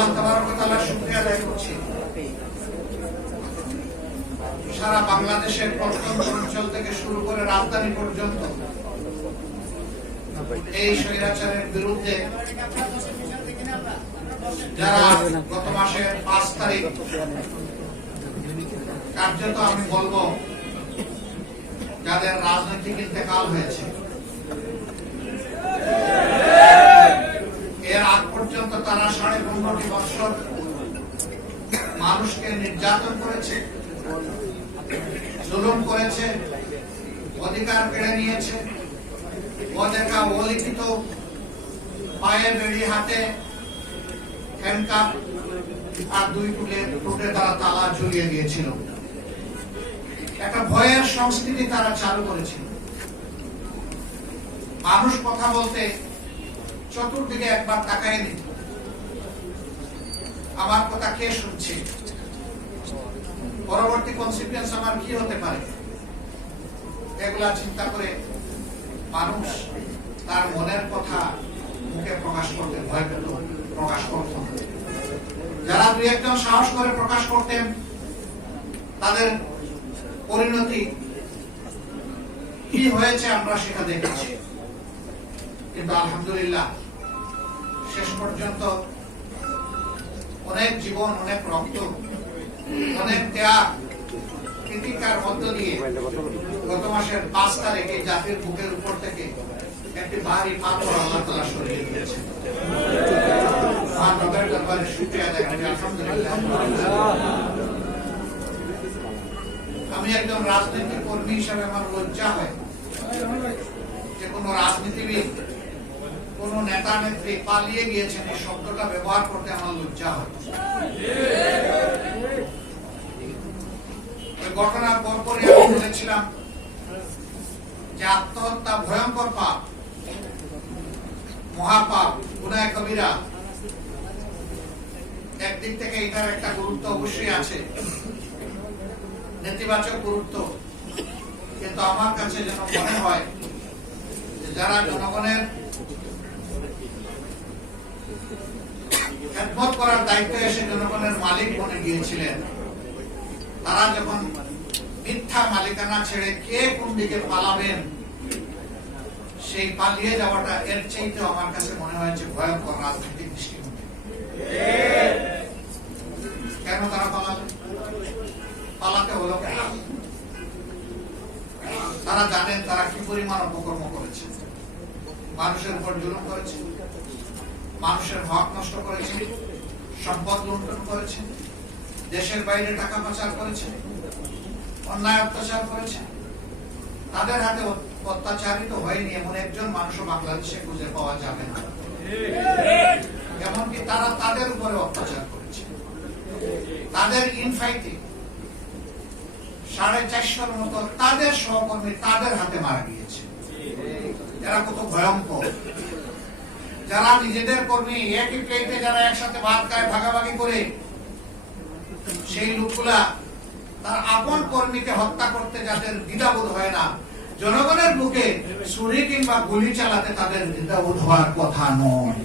আল্লাহ তাবারক ওয়া তাআলার শুকরিয়া আদায় করছি। সারা বাংলাদেশের প্রত্যন্ত অঞ্চল থেকে শুরু করে রাজধানী পর্যন্ত এই স্বৈরাচারের বিরুদ্ধে যারা গত মাসের 5 তারিখ কার্যত আমি বলবো যাদের রাজনৈতিক ইন্তেকাল হয়েছে, এর আগ পর্যন্ত তারা 15.5 বছর মানুষকে নির্যাতন করেছে, জুলুম করেছে, অধিকার কেড়ে নিয়েছে, অদেখা অলিখিত পায়ে বেড়ি, হাতে হ্যান্ডকাপ আর 2 টুটে তারা তালা ঝুলিয়ে দিয়েছিল। একটা ভয়ের সংস্কৃতি তারা চালু করেছিল। মানুষ কথা বলতে চতুর্দিকে একবার তাকায় নি, আমার কথা কে শুনছে, পরবর্তী কনসিকুয়েন্স আমার কি হতে পারে, এগুলা চিন্তা করে মানুষ তার মনের কথা মুখে প্রকাশ করতে ভয় পেত, প্রকাশ করত। যারা 2-1 জন সাহস করে প্রকাশ করতেন তাদের পরিণতি কি হয়েছে আমরা সেটা দেখেছি। কিন্তু আলহামদুলিল্লাহ শেষ পর্যন্ত অনেক জীবন, অনেক রক্ত, অনেক ত্যাগ প্রীতিকার মধ্য দিয়ে গত মাসের 5 তারিখে জাতির বুকের উপর থেকে একটি ভারী পাথর আল্লাহ তাআলা সরিয়ে দিয়েছেন। রবের দরবারে শুকরিয়া আদায় করি, আলহামদুলিল্লাহ। আমি একজন রাজনৈতিক কর্মী হিসেবে আমার লজ্জা হয় যে কোন রাজনীতিবিদ, কোন নেতা নেত্রী পালিয়ে গিয়েছেন এই শব্দটা ব্যবহার করতে আমার লজ্জা হয়। ওই ঘটনার পরপরই আমি বলেছিলাম যে আত্মহত্যা ভয়ঙ্কর পাপ, মহাপাপ, গুনাহে কবিরা। একদিক থেকে এটার একটা গুরুত্ব অবশ্যই আছে, নেতিবাচক গুরুত্ব, কিন্তু আমার কাছে যেন মনে হয় যে যারা জনগণের খেদমত করার দায়িত্বে এসে জনগণের মালিক বনে গিয়েছিলেন, তারা যখন মিথ্যা মালিকানা ছেড়ে কে কোন দিকে পালাবেন, সেই পালিয়ে যাওয়াটা এর চাইতে আমার কাছে মনে হয়েছে ভয়ঙ্কর রাজনৈতিক দৃষ্টিভঙ্গি। কেন তারা পালাবে? পালাতে হলো কেন? তারা জানেন তারা কি পরিমাণ অপকর্ম করেছে, মানুষের উপর জুলুম করেছে, মানুষের হক নষ্ট করেছে, সম্পদ লুণ্ঠন করেছে, দেশের বাইরে টাকা পাচার করেছে, অন্যায় অত্যাচার করেছে। তাদের হাতে অত্যাচারিত হয়নি এমন একজন মানুষও বাংলাদেশে খুঁজে পাওয়া যাবে না। এমনকি তারা তাদের উপরে অত্যাচার করেছে। তাদের ইনফাইটে 450 মতো তাদের সহকর্মী তাদের হাতে মারা গিয়েছে। এরা কত ভয়ঙ্কর! যারা নিজেদের কর্মী একই প্লেটে যারা একসাথে ভাত খায় ভাগাভাগি করে, সেই লোকগুলা তার আপন কর্মীকে হত্যা করতে যাদের দ্বিধাবোধ হয় না, জনগণের বুকে ছুরি কিংবা গুলি চালাতে তাদের দ্বিধাবোধ হওয়ার কথা নয়।